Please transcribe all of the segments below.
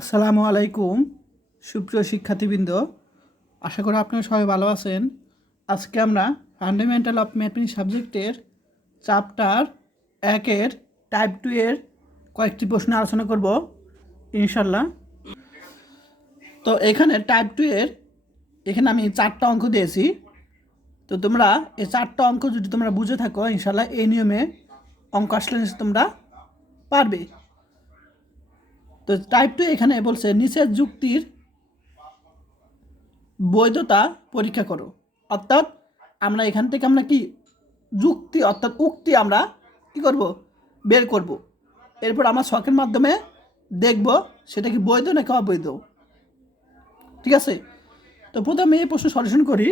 আসসালামু আলাইকুম সুপ্রিয় শিক্ষার্থীবৃন্দ, আশা করি আপনারা সবাই ভালো আছেন। আজকে আমরা ফান্ডামেন্টাল অফ ম্যাথমেটিক্স সাবজেক্টের চ্যাপ্টার 1-এর টাইপ 2 এর কয়েকটি প্রশ্ন আলোচনা করব ইনশাল্লাহ। তো এখানে টাইপ 2 এর এখানে আমি 4টা অঙ্ক দিয়েছি। তো তোমরা এই 4টা অঙ্ক যদি তোমরা বুঝে থাকো ইনশাল্লাহ এই নিয়মে অঙ্ক আসলে তোমরা পারবে। তো টাইপ 2 এখানে বলছে নিচের যুক্তির বৈধতা পরীক্ষা করো। অর্থাৎ আমরা এখান থেকে আমরা কি যুক্তি অর্থাৎ উক্তি আমরা কি করব, বের করব। এরপর আমরা ছকের মাধ্যমে দেখব সেটা কি বৈধ নাকি অবৈধ। ঠিক আছে, তো প্রথমে এই প্রশ্ন সলিউশন করি।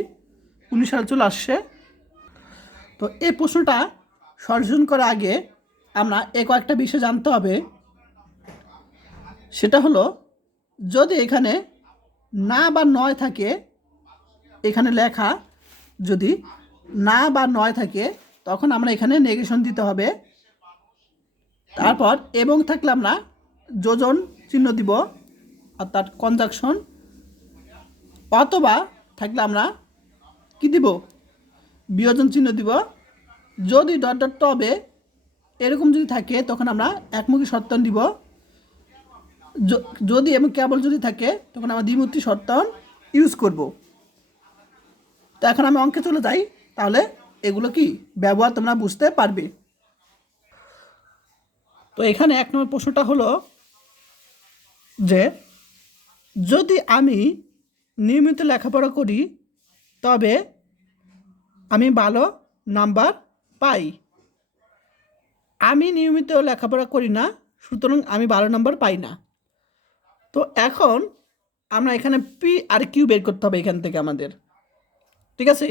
19 সালে চলে আসছে। তো এই প্রশ্নটা সলিউশন করার আগে আমরা কয়েকটা বিষয় জানতে হবে। সেটা হলো, যদি এখানে না বা নয় থাকে, এখানে লেখা যদি না বা নয় থাকে তখন আমরা এখানে নেগেশন দিতে হবে। তারপর এবং থাকলে আমরা যোজন চিহ্ন দিব অর্থাৎ কনজাংশন, অথবা থাকলে আমরা কি দিব, বিয়োজন চিহ্ন দিব। যদি ডট ডট তবে এরকম যদি থাকে তখন আমরা একমুখী শর্তন দিব। যদি এবং কেবল যদি থাকে তখন আমরা দ্বিমুখী শর্তন ইউজ করব। তো এখন আমি অঙ্কে চলে যাই, তাহলে এগুলো কি ব্যবহার তোমরা বুঝতে পারবে। তো এখানে 1 নম্বর প্রশ্নটা হলো যে যদি আমি নিয়মিত লেখাপড়া করি তবে আমি ভালো নাম্বার পাই। আমি নিয়মিত লেখাপড়া করি না, সুতরাং আমি ভালো নাম্বার পাই না। তো এখন আমরা এখানে পি আর কিউ বের করতে হবে এখান থেকে আমাদের। ঠিক আছে,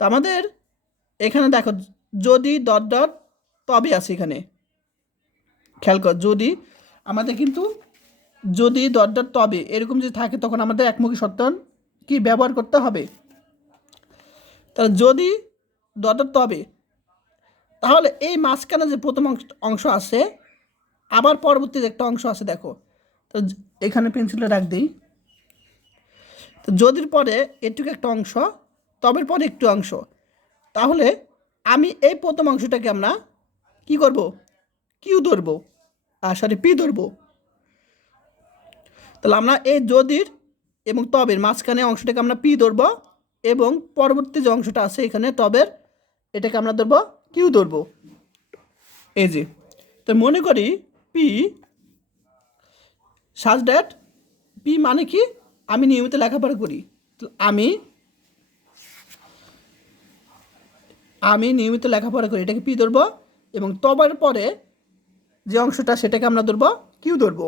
তো আমাদের এখানে দেখো যদি ডট ডট তবে আছে এখানে, খেয়াল কর। যদি আমাদের কিন্তু যদি ডট ডট তবে এরকম যদি থাকে তখন আমাদের একমুখী শর্তন কি ব্যবহার করতে হবে। তাহলে যদি ডট ডট তবে, তাহলে এই মাঝখানে যে প্রথম অংশ আছে আবার পরবর্তী যে একটা অংশ আছে দেখো। তো এখানে পেন্সিলটা রাখ দিই। তো যদির পরে এটুকু একটা অংশ, তবের পরে একটু অংশ, তাহলে আমি এই প্রথম অংশটাকে আমরা কি করব, কিউ ধরবো, পি ধরবো। তাহলে আমরা এই যদির এবং তবের মাঝখানে অংশটাকে আমরা পি ধরবো, এবং পরবর্তী যে অংশটা আছে এখানে তবের, এটাকে আমরা ধরবো কিউ ধরবো। এই যে, তো মনে করি পি সাজ ড্যাট, পি মানে কি, আমি নিয়মিত লেখাপড়া করি। আমি নিয়মিত লেখাপড়া করি, এটাকে পি ধরবো, এবং তবের পরে যে অংশটা সেটাকে আমরা ধরবো কিউ ধরবো।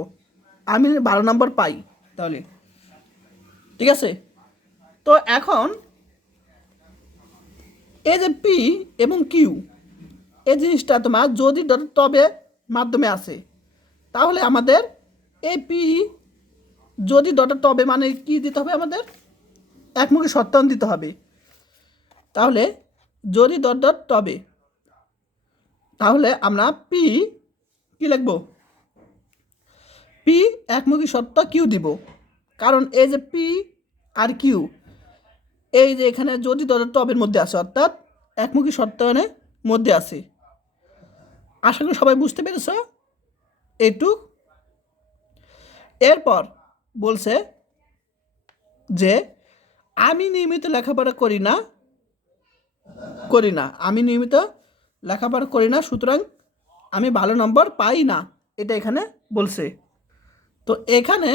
আমি 12 নম্বর পাই তাহলে। ঠিক আছে, তো এখন এই যে পি এবং কিউ এই জিনিসটা তোমার যদি তবে মাধ্যমে আসে, তাহলে আমাদের এই পি যদি ডটের তবে মানে কি দিতে হবে, আমাদের একমুখী শর্তন দিতে হবে। তাহলে যদি ডট ডট তবে, তাহলে আমরা পি কি লিখব, পি একমুখী শর্ত কিউ দিব। কারণ এই যে পি আর কিউ এই যে এখানে যদি ডট তবের মধ্যে আছে অর্থাৎ একমুখী শর্তনের মধ্যে আছে। আশা করি সবাই বুঝতে পেরেছ এইটুক। এরপর বলছে যে আমি নিয়মিত লেখাপড়া করি না, আমি নিয়মিত লেখাপড়া করি না, সুতরাং আমি ভালো নম্বর পাই না, এটা এখানে বলছে। তো এখানে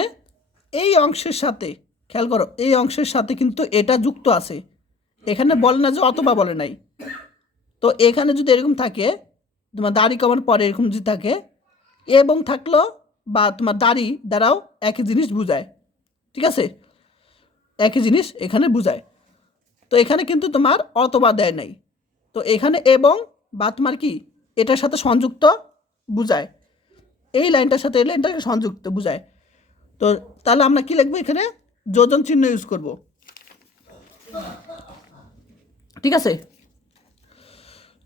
এই অংশের সাথে খেয়াল করো, এই অংশের সাথে কিন্তু এটা যুক্ত আছে। এখানে বলে না যে অথবা বলে নাই। তো এখানে যদি এরকম থাকে, তোমার দাড়ি কমার পরে এরকম যদি থাকে এবং থাকলো, বা তোমার দাড়ি দ্বারাও একই জিনিস বোঝায়। ঠিক আছে, একই জিনিস এখানে বোঝায়। তো এখানে কিন্তু তোমার অথবা দেয় নাই, তো এখানে এবং বা তোমার কি এটার সাথে সংযুক্ত বোঝায়, এই লাইনটার সাথে এই লাইনটাকে সংযুক্ত বোঝায়। তো তাহলে আমরা কি লিখবো, এখানে যোজন চিহ্ন ইউজ করব। ঠিক আছে,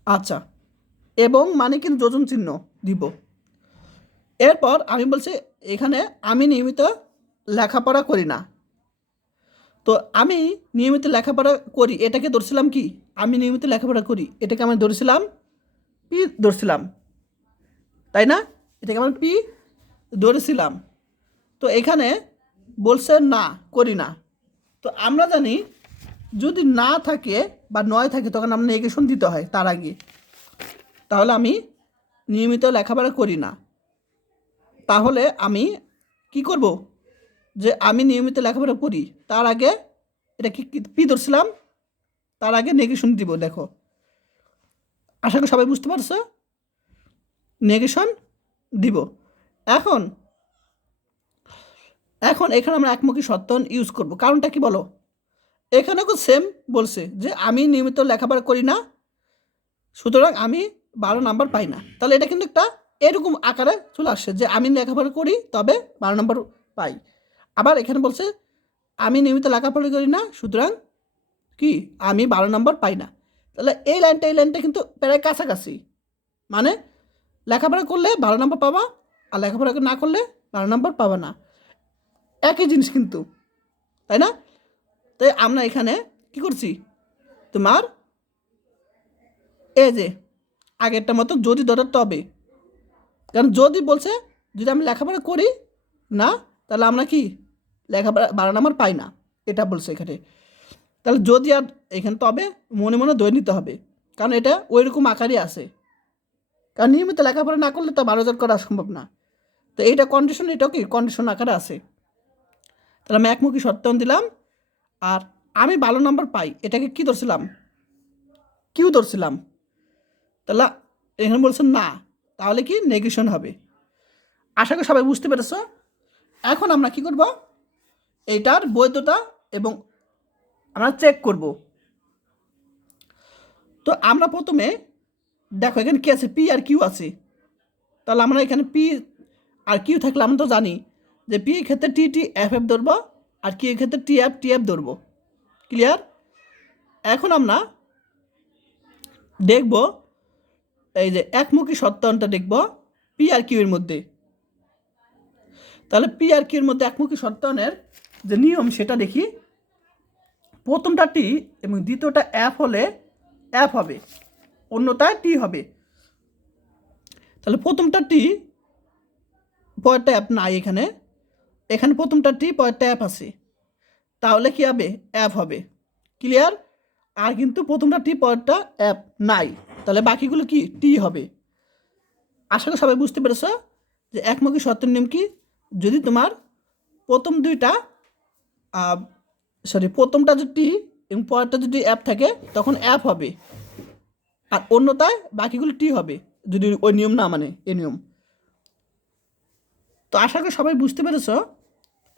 আচ্ছা, এবং মানে কিন্তু যোজন চিহ্ন দিব। এরপর আমি বলছি এখানে আমি নিয়মিত লেখাপড়া করি না। তো আমি নিয়মিত লেখাপড়া করি এটাকে ধরছিলাম কি, আমি নিয়মিত লেখাপড়া করি এটাকে আমি ধরছিলাম পি ধরছিলাম, তাই না? এটাকে আমরা পি ধরেছিলাম। তো এখানে বলছে না, করি না। তো আমরা জানি যদি না থাকে বা নয় থাকে তখন আমরা নেগেশন দিতে হয় তার আগে। তাহলে আমি নিয়মিত লেখাপড়া করি না, তাহলে আমি কি করব, যে আমি নিয়মিত লেখাপড়া করি তার আগে এটা কি পি ধরছিলাম, তার আগে নেগেশন দিব। দেখো, আশা করি সবাই বুঝতে পারছো, নেগেশন দিব। এখন এখন এখানে আমরা একমুখী সত্তন ইউজ করব। কারণটা কি বলো, এখানেও সেম বলছে যে আমি নিয়মিত লেখাপড়া করি না, সুতরাং আমি 12 নাম্বার পাই না। তাহলে এটা কিন্তু একটা এরকম আকারে চলে আসছে যে আমি লেখাপড়া করি তবে 12 নাম্বার পাই। আবার এখানে বলছে আমি নিয়মিত লেখাপড়া করি না, সুতরাং কি আমি 12 নাম্বার পাই না। তাহলে এই লাইনটা কিন্তু প্রায় কাছাকাছি, মানে লেখাপড়া করলে 12 নাম্বার পাবা আর লেখাপড়া না করলে 12 নাম্বার পাবা না, একই জিনিস কিন্তু, তাই না? তাই আমরা এখানে কি করছি, তোমার এই যে আগেরটা মতো যদি ধরার তবে, কারণ যদি বলছে যদি আমি লেখাপড়া করি না তাহলে আমরা কি লেখাপড়া 12 নাম্বার পাই না, এটা বলছে এখানে। তাহলে যদি আর এখানে তবে মনে মনে ধরে নিতে হবে, কারণ এটা ওই রকম আকারই আছে, কারণ নিয়মিত লেখাপড়া না করলে তো 12,000 করা সম্ভব না। তো এইটা কন্ডিশন, এটাও কি কন্ডিশন আকারে আছে। তাহলে আমি একমুখী সত্যায়ন দিলাম। আর আমি 12 নাম্বার পাই এটাকে কি ধরছিলাম, কিউ ধরছিলাম। তাহলে এখানে বলছেন না, তাহলে কি নেগেশন হবে। আশা করি সবাই বুঝতে পেরেছ। এখন আমরা কি করব, এইটার বৈধতা এবং আমরা চেক করব। তো আমরা প্রথমে দেখো এখানে কি আছে, পি আর কিউ আছে। তাহলে আমরা এখানে পি আর কিউ থাকলে আমরা তো জানি যে পি এর ক্ষেত্রে টি টি এফ এফ ধরবো আর কিউ এর ক্ষেত্রে টি এফ ধরবো। ক্লিয়ার? এখন আমরা দেখব এই যে একমুখী সত্যায়নটা দেখব পি আর কিউ এর মধ্যে। তাহলে পি আর কিউর মধ্যে একমুখী সত্যায়নের যে নিয়ম সেটা দেখি। প্রথমটা টি এবং দ্বিতীয়টা এফ হলে এফ হবে, অন্যটায় টি হবে। তাহলে প্রথমটা টি পরেরটা অ্যাপ নাই, এখানে এখানে প্রথমটা টি পরেরটা অ্যাপ আছে, তাহলে কি হবে, অ্যাপ হবে। ক্লিয়ার? আর কিন্তু প্রথমটা টি পরেরটা অ্যাপ নাই, তাহলে বাকিগুলো কি টি হবে। আশা করি সবাই বুঝতে পেরেছ যে একমুখী সত্যের নিয়ম কি, যদি তোমার প্রথম দুইটা প্রথমটা যদি টি এবং পরেরটা যদি অ্যাপ থাকে তখন অ্যাপ হবে, আর অন্যটায় বাকিগুলো টি হবে যদি ওই নিয়ম না মানে এই নিয়ম। তো আশা করি সবাই বুঝতে পেরেছ।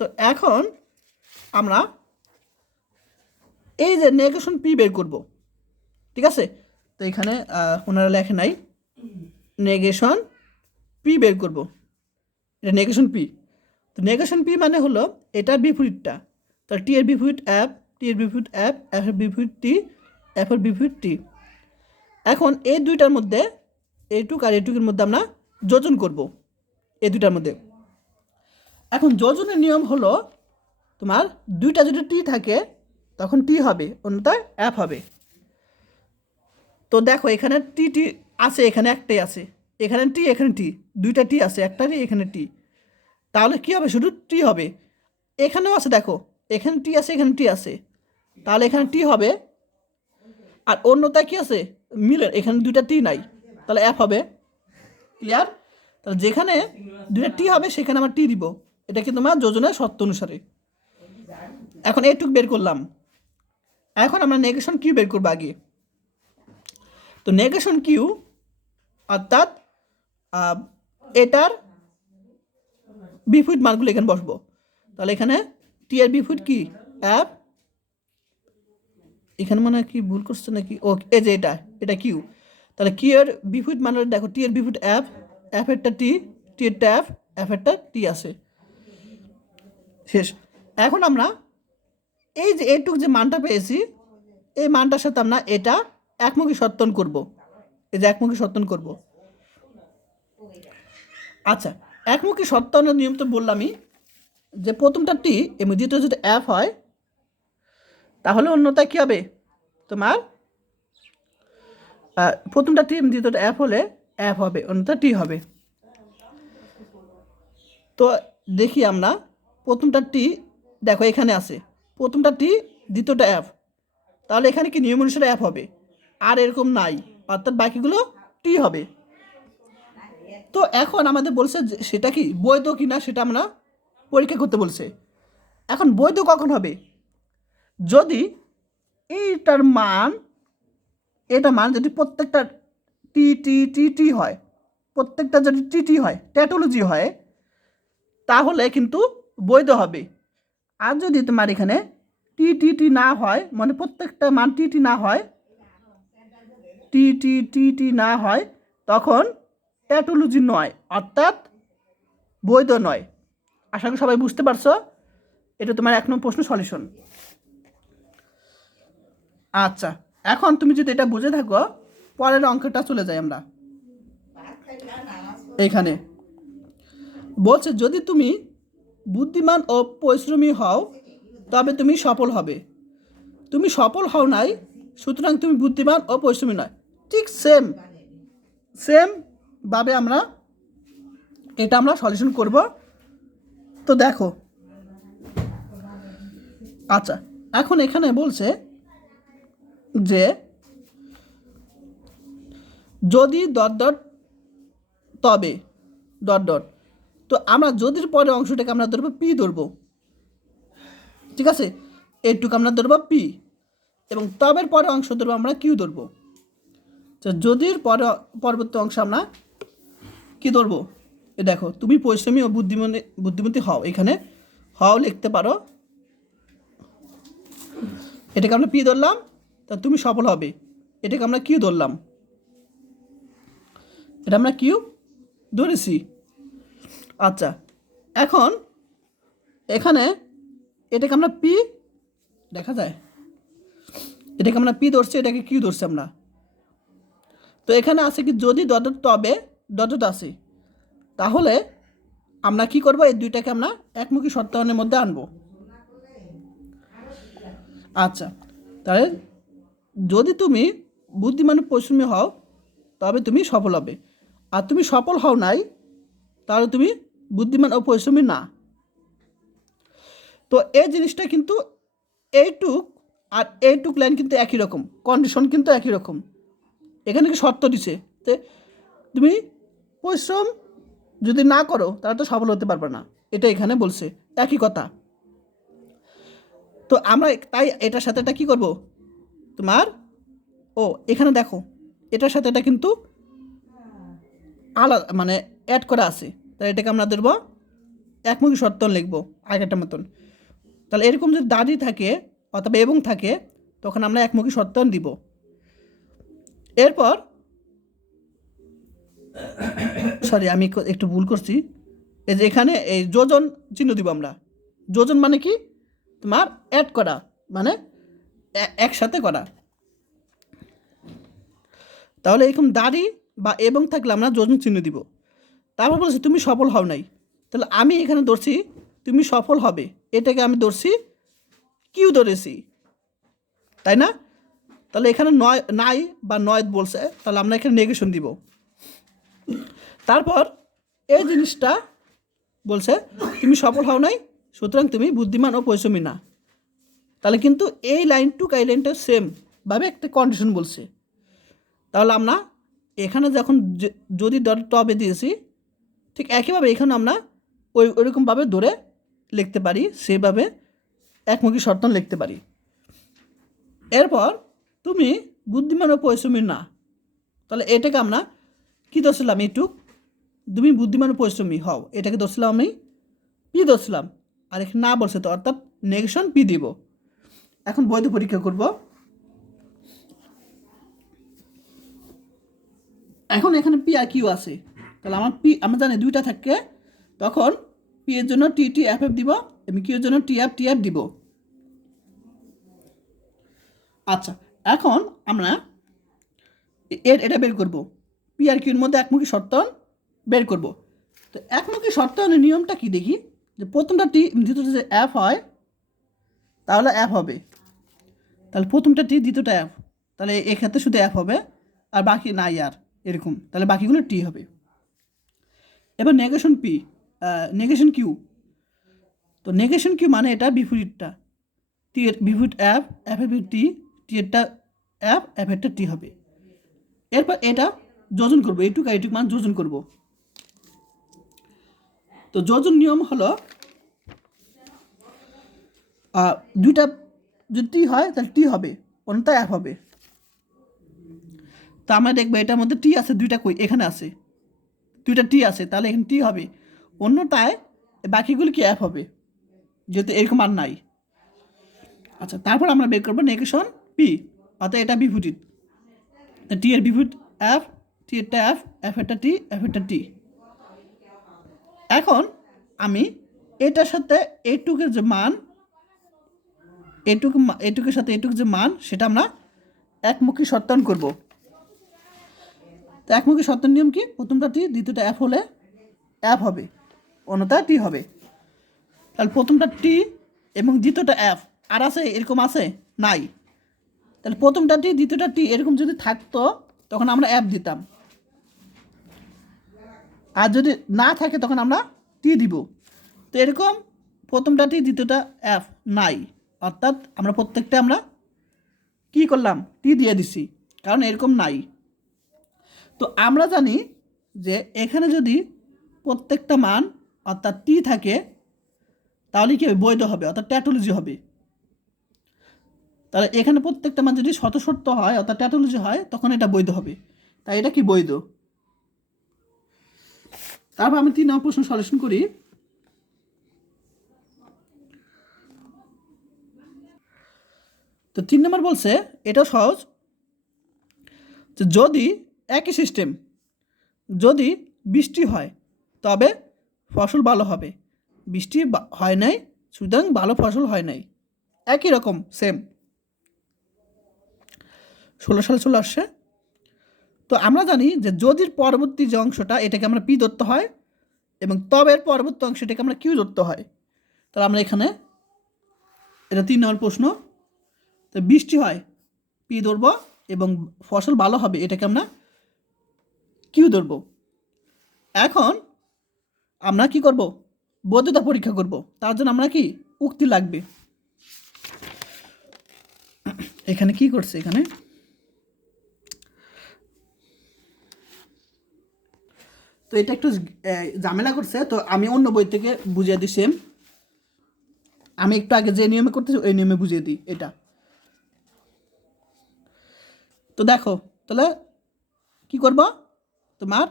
তো এখন আমরা এই যে নেগেশন পি বের করব, ঠিক আছে? তো এখানে ওনারা লেখে নাই, নেগেশন পি বের করব, এটা নেগেশন পি। তো নেগেশন পি মানে হলো এটার বিপরীতটা। তো টি এর বিপরীত অ্যাপ, টি এর বিপরীত অ্যাপ, এফ এর বিপরীত টি, এফ এর বিপরীত টি। এখন এই দুইটার মধ্যে এইটুক আর এইটুকের মধ্যে আমরা যোজন করব, এই দুইটার মধ্যে। এখন যোজনের নিয়ম হলো তোমার দুইটা যদি টি থাকে তখন টি হবে, অন্যথায় অ্যাপ হবে। তো দেখো এখানে টি টি আছে, এখানে একটাই আছে, এখানে টি এখানে টি, দুইটা টি আছে, একটা টি এখানে টি, তাহলে কী হবে, শুধু টি হবে। এখানেও আছে, দেখো এখানে টি আছে এখানে টি আছে, তাহলে এখানে টি হবে। আর অন্যটায় কী আছে, মিলের এখানে দুইটা টি নাই, তাহলে অ্যাপ হবে। ক্লিয়ার? তাহলে যেখানে দুইটা টি হবে সেখানে আমরা টি দিব, এটা কিন্তু আমার যোজনের শর্ত অনুসারে। এখন এইটুক বের করলাম। এখন আমরা নেগেশন কিউ বের করবো আগে। তো নেগেশন কিউ অর্থাৎ এটার বিপরীত মানগুলো এখানে বসবো। তাহলে এখানে টি এর বিপরীত কি, অ্যাপ, এখানে মানে কি ভুল করছে নাকি, ও এই যে এটা কিউ। তাহলে কিউ এর বিপরীত মানে দেখো টি এর বিপরীত অ্যাপ, অ্যাপ এরটা টি, টি এরটা অ্যাপ, অ্যাপ এরটা টি আছে, শেষ। এখন আমরা এই যে এইটুক যে মানটা পেয়েছি এই মানটার সাথে আমরা এটা একমুখী সত্যায়ন করব, এই যে একমুখী সত্যায়ন করব। আচ্ছা, একমুখী সত্যায়নের নিয়ম তো বললামই, যে প্রথমটা টি এবং দ্বিতীয় যদি এফ হয় তাহলে অন্যটা কী হবে তোমার, প্রথমটা টি এবং দ্বিতীয়টা এফ হলে এফ হবে, অন্যটা টি হবে। তো দেখি আমরা প্রথমটা টি, দেখো এখানে আছে প্রথমটা টি দ্বিতীয়টা এফ, তাহলে এখানে কি নিয়ম অনুসারে এফ হবে, আর এরকম নাই, অর্থাৎ বাকিগুলো টি হবে। তো এখন আমাদের বলছে যে সেটা কি বৈধ কি না সেটা আমরা পরীক্ষা করতে বলছে। এখন বৈধ কখন হবে, যদি এইটার মান, এটা মান যদি প্রত্যেকটা টি টি টি টি হয়, প্রত্যেকটা যদি টি টি হয়, ট্যাটোলজি হয়, তাহলে কিন্তু বৈধ হবে। আর যদি তোমার এখানে টি টি টি না হয়, মানে প্রত্যেকটা মান টি টি না হয়, টি টি টি টি না হয়, তখন ট্যাটোলজি নয়, অর্থাৎ বৈধ নয়। আশা করি সবাই বুঝতে পারছো। এটা তোমার 1 নম্বর প্রশ্ন সলিউশন। আচ্ছা, এখন তুমি যদি এটা বুঝে থাকো, পরের অঙ্কটা চলে যাই আমরা। এখানে বলছে যদি তুমি বুদ্ধিমান ও পরিশ্রমী হও তবে তুমি সফল হবে, তুমি সফল হও নাই, সুতরাং তুমি বুদ্ধিমান ও পরিশ্রমী নয়। ঠিক সেম ভাবে আমরা এটা আমরা সলিউশন করব। তো দেখো, আচ্ছা এখন এখানে বলছে যে যদি ডট ডট তবে ডট ডট, তো আমরা যদির পরে অংশটাকে আমরা ধরবো পি ধরবো, ঠিক আছে, এইটুকু আমরা ধরবো পি, এবং তবের পরে অংশ ধরবো আমরা কিউ ধরবো। তো যদির পরে পরবর্তী অংশ আমরা কি ধরবো, এ দেখো তুমি পরিশ্রমী ও বুদ্ধিমতী হও, এখানে হও লিখতে পারো, এটাকে আমরা পি ধরলাম, তা তুমি সফল হবে, এটাকে আমরা কিউ ধরলাম, এটা আমরা কিউ ধরেছি। আচ্ছা এখন এখানে এটাকে আমরা পি, দেখা যায় এটাকে আমরা পি ধরছি, এটাকে কিউ ধরছি আমরা। তো এখানে আছে কি যদি ডট তবে ডট আছে, তাহলে আমরা কি করব, এই দুইটাকে আমরা একমুখী সত্যায়নের মধ্যে আনবো। আচ্ছা তাহলে যদি তুমি বুদ্ধিমান পরিশ্রমী হও তবে তুমি সফল হবে, আর তুমি সফল হও নাই, তাহলে তুমি বুদ্ধিমান ও পরিশ্রমী না। তো এই জিনিসটা কিন্তু এইটুক আর এইটুক লাইন কিন্তু একই রকম, কন্ডিশন কিন্তু একই রকম। এখানে কি শর্ত দিছে যে তুমি পরিশ্রম যদি না করো তাহলে তো সফল হতে পারবে না, এটা এখানে বলছে একই কথা। তো আমরা তাই এটার সাথে এটা কী করবো তোমার, ও এখানে দেখো এটার সাথে এটা কিন্তু আলাদা মানে অ্যাড করা আছে, তাই এটাকে আমরা ধরবো একমুখী সত্যায়ন লিখবো আগেরটার মতন। তাহলে এরকম যদি দাঁড়িয়ে থাকে অথবা এবং থাকে তখন আমরা একমুখী সত্যায়ন দিব। এরপর সরি আমি একটু ভুল করছি, এই যে এখানে এই যোজন চিহ্ন দিব আমরা। যোজন মানে কি তোমার অ্যাড করা, মানে একসাথে করা। তাহলে এরকম দাড়ি বা এবং থাকলে আমরা যোজন চিহ্ন দিব। তারপর বলছি তুমি সফল হও নাই, তাহলে আমি এখানে ধরছি তুমি সফল হবে, এটাকে আমি ধরছি কিউ ধরেছি, তাই না? তাহলে এখানে নয় নাই বা নয় বলছে, তাহলে আমরা এখানে নেগেশন দিব। তারপর এই জিনিসটা বলছে তুমি সফল হও নাই, সুতরাং তুমি বুদ্ধিমান ও পরিশ্রমী না। তাহলে কিন্তু এই লাইনটুক এই লাইনটা সেমভাবে একটা কন্ডিশন বলছে। তাহলে আমরা এখানে যখন যদি টবে দিয়েছি ঠিক একইভাবে এখানে আমরা ওইরকমভাবে ধরে লিখতে পারি, সেভাবে একমুখী সত্যায়ন লিখতে পারি। এরপর তুমি বুদ্ধিমান ও পরিশ্রমী না, তাহলে এটাকে আমরা কী ধরছিলাম, এইটুক তুমি বুদ্ধিমান ও পরিশ্রমী হও, এটাকে ধরছিলাম আমি পি ধরছিলাম, আর এখানে না বলছে তো অর্থাৎ নেগেশন পি দিব। এখন বৈধ পরীক্ষা করব। এখন এখানে পি আর কিউ আছে, তাহলে আমার পি আমরা জানি দুইটা থাকে, তখন পি এর জন্য টি টি এফ এফ দিব এবং কিউ এর জন্য টি এফ দিব। আচ্ছা এখন আমরা এটা বের করব, পি আর কিউর মধ্যে একমুখী সত্যায়ন বের করব। তো একমুখী শর্তায়নের নিয়মটা কি দেখি, যে প্রথমটা টি দ্বিতীয়টা যে এফ হয় তাহলে এফ হবে, তাহলে প্রথমটা টি দ্বিতীয়টা এফ, তাহলে এক্ষেত্রে শুধু এফ হবে আর বাকি নাই আর এরকম, তাহলে বাকিগুলো টি হবে। এবার নেগেশন পি, নেগেশন কিউ, তো নেগেশন কিউ মানে এটা বিপরীতটা, টি এর বিপরীত এফ, এফ এর বিপরীত টি, টি এরটা এফ, এফ এরটা টি হবে। এরপর এটা যোজন করবো, এইটুকু এইটুকু মান যোজন করব। তো যোজন নিয়ম হলো দুইটা যদি টি হয় তাহলে টি হবে, অন্যটা এফ হবে। তো আমরা দেখবো এটার মধ্যে টি আছে দুইটা, কই এখানে আছে দুইটা টি আছে, তাহলে এখানে টি হবে, অন্যটায় বাকিগুলো কি এফ হবে, যেহেতু এরকম আর নাই। আচ্ছা, তারপর আমরা বের করবো নেগেশন পি, অর্থাৎ এটা বিপরীত, টি এর বিপরীত এফ, টি এরটা এফ, এফ এরটা টি, এফ এরটা টি। এখন আমি এটার সাথে এইটুকের যে মান, এইটুকের সাথে এইটুকু যে মান, সেটা আমরা একমুখী শর্তায়ন করব। তো একমুখী শর্তায়ন নিয়ম কি, প্রথমটা টি দ্বিতীয়টা এফ হলে এফ হবে, অন্যটা টি হবে। তাহলে প্রথমটা টি এবং দ্বিতীয়টা এফ আর আছে, এরকম আছে নাই, তাহলে প্রথমটা টি দ্বিতীয়টা টি এরকম যদি থাকতো তখন আমরা এফ দিতাম, আর যদি না থাকে তখন আমরা টি দিব। তো এরকম প্রথমটা টি দ্বিতীয়টা এফ নাই, অর্থাৎ আমরা প্রত্যেকটা আমরা কি করলাম, টি দিয়ে দিছি, কারণ এরকম নাই। তো আমরা জানি যে এখানে যদি প্রত্যেকটা মান অর্থাৎ টি থাকে তাহলে কি হবে, বৈধ হবে, অর্থাৎ ট্যাটোলজি হবে। তাহলে এখানে প্রত্যেকটা মান যদি শত হয় অর্থাৎ ট্যাটোলজি হয় তখন এটা বৈধ হবে, তাই এটা কি বৈধ। তারপর আমি 3 নম্বর প্রশ্ন সলিউশন করি। তো 3 নম্বর বলছে, এটা সহজ, যে যদি একই সিস্টেম, যদি বৃষ্টি হয় তবে ফসল ভালো হবে, বৃষ্টি হয় নাই সুতরাং ভালো ফসল হয় নাই, একই রকম সেম 16 সালে চলে আসছে। তো আমরা জানি যে যদির পরবর্তী যে অংশটা এটাকে আমরা পি ধরতে হয় এবং তবের পরবর্তী অংশটাকে আমরা কিউ ধরতে হয়। তাহলে আমরা এখানে এটা 3 নম্বর প্রশ্ন, তো বৃষ্টি হয় পি ধরবো এবং ফসল ভালো হবে এটাকে আমরা কিউ ধরবো। এখন আমরা কি করব, বৈধতা পরীক্ষা করব, তার জন্য আমরা কি উক্তি লাগবে। এখানে কি করছে, এখানে তো এটা একটু ঝামেলা করছে, তো আমি অন্য বই থেকে বুঝিয়ে দিই সেম, আমি একটু আগে যে নিয়মে করতেছি ওই নিয়মে বুঝিয়ে দিই এটা। তো দেখো তাহলে কি করব, তোমার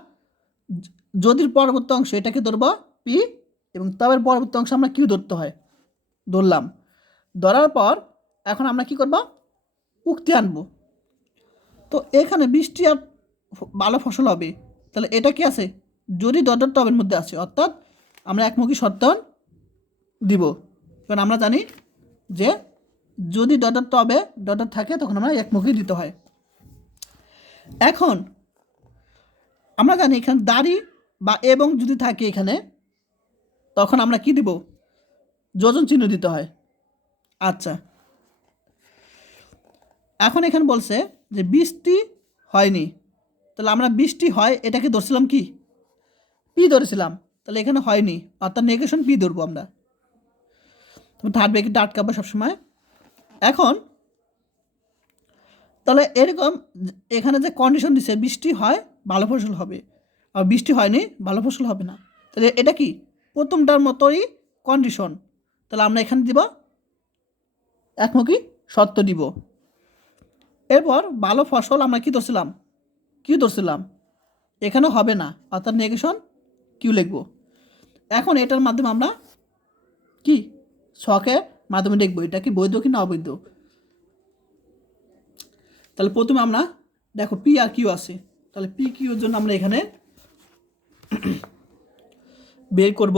যদির পরবর্তী অংশ এটাকে ধরবো পি এবং তবের পরবর্তী অংশ আমরা কিউ ধরতে হয়, ধরলাম, ধরার পর এখন আমরা কি করব, উক্তি আনবো। তো এখানে বৃষ্টি আর ভালো ফসল হবে, তাহলে এটা কি আছে, যদি ডট টবের মধ্যে আছে, অর্থাৎ আমরা একমুখী শর্তায়ন দিব, কারণ আমরা জানি যে যদি ডট টবে ডট থাকে তখন আমরা একমুখী দিতে হয়। এখন আমরা জানি এখানে দাড়ি বা এবং যদি থাকে এখানে তখন আমরা কি দিব, যোজন চিহ্ন দিতে হয়। আচ্ছা, এখন এখানে বলছে যে বৃষ্টি হয়নি, তাহলে আমরা বৃষ্টি হয় এটাকে ধরছিলাম কি, পি ধরেছিলাম, তাহলে এখানে হয়নি অর্থাৎ নেগেশন পি ধরবো আমরা, থার্ড ব্রেকেটটা আটকাবো সবসময়। এখন তাহলে এরকম এখানে যে কন্ডিশন দিছে, বৃষ্টি হয় ভালো ফসল হবে আর বৃষ্টি হয়নি ভালো ফসল হবে না, তাহলে এটা কি প্রথমটার মতোই কন্ডিশন, তাহলে আমরা এখানে দিব একমুখী শর্ত দিব। এরপর ভালো ফসল আমরা কি ধরছিলাম, কিউ ধরছিলাম, এখানে হবে না অর্থাৎ নেগেশন কিউ লিখব। এখন এটার মাধ্যমে আমরা কি ছকের মাধ্যমে দেখবো এটা কি বৈধ কি না অবৈধ। তাহলে প্রথমে আমরা দেখো পি আর কিউ আছে, তাহলে পি কিউর জন্য আমরা এখানে বের করব,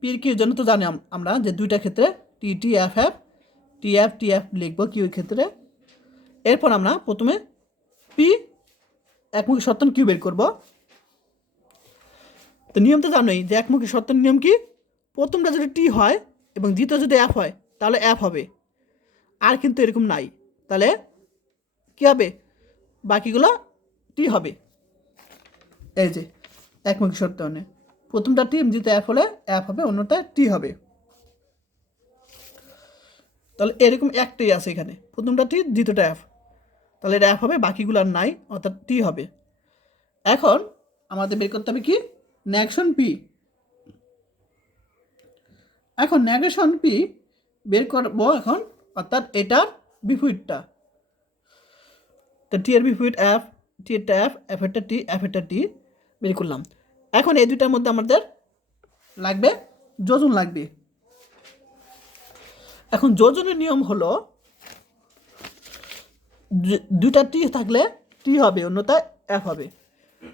পি কিউর জন্য তো জানি আমরা যে দুইটা ক্ষেত্রে T T F F, T F T F লিখবো কিউর ক্ষেত্রে। এরপর আমরা প্রথমে পি একমুখী শর্তায়ন কিউ বের করব। তো নিয়ম তো জানোই যে একমুখী শর্তের নিয়ম কি, প্রথমটা যদি টি হয় এবং দ্বিতীয় যদি এফ হয় তাহলে এফ হবে, আর কিন্তু এরকম নাই, তাহলে কী হবে, বাকিগুলো টি হবে। এই যে একমুখী শর্ত মানে প্রথমটা টি দ্বিতীয় এফ হলে এফ হবে, অন্যটা টি হবে। তাহলে এরকম একটাই আছে এখানে, প্রথমটা টি দ্বিতীয়টা এফ, তাহলে এটা এফ হবে, বাকিগুলো আর নাই, অর্থাৎ টি হবে। এখন আমাদের বের করতে হবে কি, নেগেশন পি। এখন নেগেশন পি বের করবো এখন, অর্থাৎ এটার বিপরীতটা। তো টি এর বিপরীত এফ, টি এরটা এফ, এফ এরটা টি, এফ এরটা টি বের করলাম। এখন এই দুইটার মধ্যে আমাদের লাগবে যোজন লাগবে। এখন যোজনের নিয়ম হলো দুইটা টি থাকলে টি হবে, অন্যথায় এফ হবে।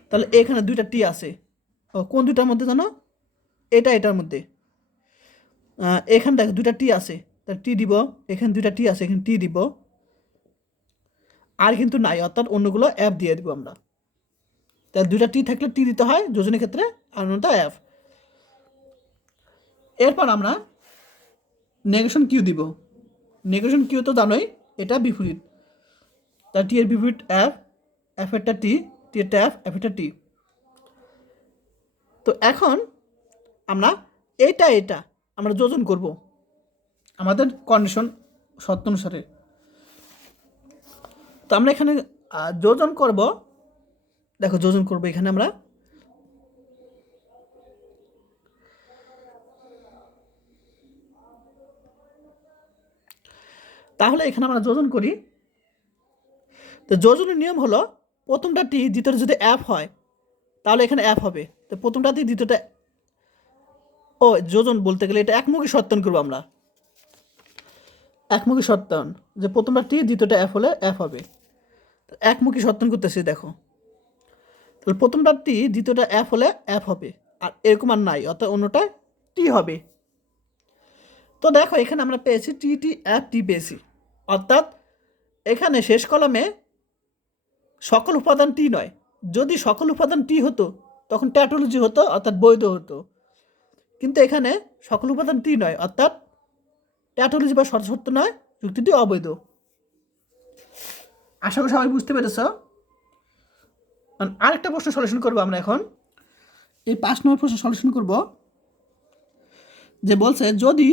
তাহলে এখানে দুইটা টি আছে, ও কোন দুইটার মধ্যে জানো, এটার মধ্যে। এখানে দেখো দুইটা টি আছে, তাহলে টি দিব, এখানে দুইটা টি আছে, এখানে টি দিব, আর কিন্তু নাই, অর্থাৎ অন্যগুলো এফ দিয়ে দিব আমরা। তাহলে দুইটা টি থাকলে টি দিতে হয় যোজনের ক্ষেত্রে, আর অন্যটা এফ। এরপর আমরা নেগেশন কিউ দিব। নেগেশন কিউ তো জানোই, এটা বিপরীত, তা টি এর বিপরীত এফ, এফ এরটা টি, টি এরটা এফ, এফ এরটা টি। তো এখন আমরা এটা আমরা যোজন করব আমাদের কন্ডিশন শর্ত অনুসারে। তো আমরা এখানে যোজন করব, দেখো যোজন করব এখানে আমরা, তাহলে এখানে আমরা যোজন করি। তো যোজনের নিয়ম হলো প্রথমটা টি দ্বিতীয়টা যদি এফ হয় তাহলে এখানে এফ হবে, তো প্রথমটা টি দ্বিতীয়টা, ও যোজন বলতে গেলে এটা একমুখী শর্তন করবো আমরা, একমুখী শর্তন, যে প্রথমটা টি দ্বিতীয়টা এফ হলে এফ হবে। একমুখী শর্তন করতেছি দেখো, তাহলে প্রথমটা টি দ্বিতীয়টা এফ হলে এফ হবে, আর এরকম আর নাই, অর্থাৎ অন্যটা টি হবে। তো দেখো এখানে আমরা পেয়েছি টি টি এফ টি পেয়েছি, অর্থাৎ এখানে শেষ কলামে সকল উপাদান টি নয়, যদি সকল উপাদান টি হতো তখন ট্যাটোলজি হতো, অর্থাৎ বৈধ হতো, কিন্তু এখানে সকল উপাদান টি নয়, অর্থাৎ ট্যাটোলজি বা শর্ত শর্ত নয়, যুক্তিটি অবৈধ। আশা করি সবাই বুঝতে পেরেছ। আরেকটা প্রশ্ন সলিউশন করবো আমরা এখন, এই 5 নম্বর প্রশ্ন সলিউশন করব, যে বলছে যদি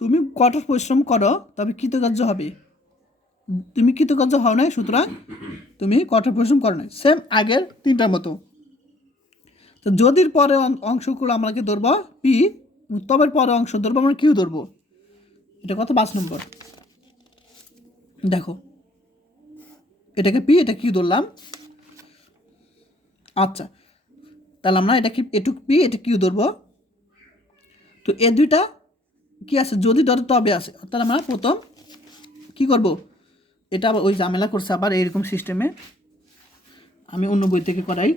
তুমি কঠোর পরিশ্রম করো তবে কৃতকার্য হবে, তুমি কৃতকার্য হও নাই, সুতরাং তুমি কঠোর পরিশ্রম করো নাই, সেম আগের তিনটার মতো। তো যদির পরে অংশগুলো আমাকে ধরবো পি, তবের পরে অংশ ধরবো আমরা কিউ ধরবো। এটা কত, 5 নম্বর। দেখো এটাকে পি, এটা কিউ ধরলাম। আচ্ছা, তাহলে আমরা এটা কি এটুক পি, এটা কিউ ধরবো। তো এ দুইটা কি আছে, যদি ধরে তবে আছে, অর্থাৎ আমরা প্রথম কি করব, এটা আবার ওই ঝামেলা করছে আবার এইরকম সিস্টেমে, আমি অন্য বই থেকে করাই।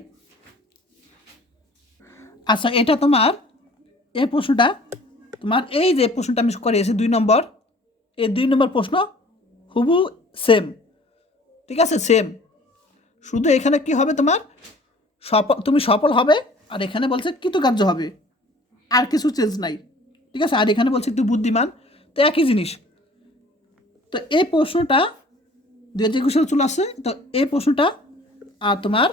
আচ্ছা, এটা তোমার এই প্রশ্নটা, তোমার এই যে প্রশ্নটা আমি করিয়েছি 2 নম্বর, এই 2 নম্বর প্রশ্ন হুবু সেম, ঠিক আছে, সেম। শুধু এখানে কি হবে, তোমার তুমি সফল হবে, আর এখানে বলছে কৃতকার্য হবে, আর কিছু চেঞ্জ নাই, ঠিক আছে। আর এখানে বলছে একটু বুদ্ধিমান, তো একই জিনিস। তো এই প্রশ্নটা 2021 সালে চলে আসছে, তো এই প্রশ্নটা আর তোমার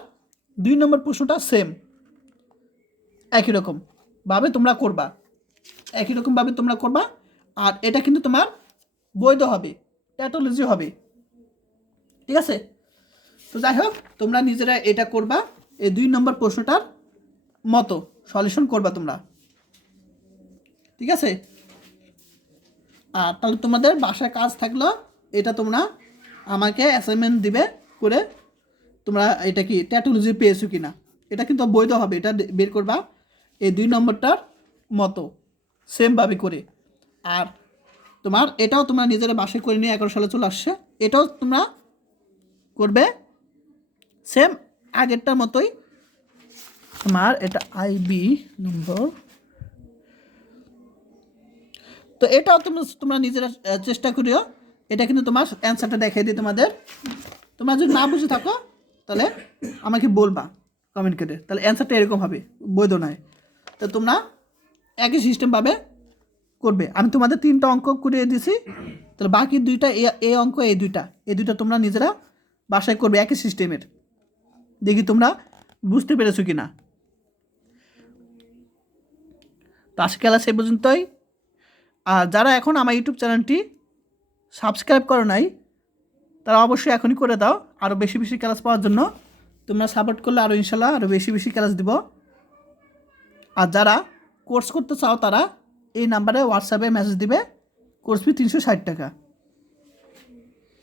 2 নম্বর প্রশ্নটা সেম, একই রকমভাবে তোমরা করবা, একই রকমভাবে তোমরা করবা, আর এটা কিন্তু তোমার বৈধ হবে, ট্যাটোলজি হবে, ঠিক আছে। তো যাই হোক, তোমরা নিজেরা এটা করবা, এই 2 নম্বর প্রশ্নটার মতো সলিউশন করবা তোমরা, ঠিক আছে। আর তাহলে তোমাদের বাসায় কাজ থাকলো, এটা তোমরা আমাকে অ্যাসাইনমেন্ট দিবে করে, তোমরা এটা কি ট্যাটোলজি পেয়েছো কি না, এটা কিন্তু বৈধ হবে, এটা বের করবা এই 2 নম্বরটার মতো সেমভাবে করে। আর তোমার এটাও তোমরা নিজেরা বাসায় করে নিয়ে 11 সালে চলে আসছে, এটাও তোমরা করবে সেম আগেরটার মতোই। তোমার এটা আইবি নম্বর, তো এটাও তোমরা নিজেরা চেষ্টা করিও, এটা কিন্তু তোমার অ্যান্সারটা দেখিয়ে দিই তোমাদের। তোমরা যদি না বুঝে থাকো তাহলে আমাকে বলবা। কমেন্ট করে, তাহলে অ্যান্সারটা এরকম হবে, বৈধ নয়। তো তোমরা একই সিস্টেমভাবে করবে। আমি তোমাদের 3টা অঙ্ক করিয়ে দিছি, তাহলে বাকি 2টা এই অঙ্ক এই দুইটা তোমরা নিজেরা বাসায় করবে একই সিস্টেমের। দেখি তোমরা বুঝতে পেরেছো কি না। তো আজকে ক্লাস এই পর্যন্তই। আর যারা এখন আমার ইউটিউব চ্যানেলটি সাবস্ক্রাইব করো নাই, তারা অবশ্যই এখনই করে দাও। আরও বেশি বেশি ক্লাস পাওয়ার জন্য তোমরা সাপোর্ট করলে আরও ইনশাল্লাহ আরও বেশি বেশি ক্লাস দিব। আর যারা কোর্স করতে চাও তারা এই নাম্বারে হোয়াটসঅ্যাপে মেসেজ দিবে, কোর্স ফি 360 টাকা।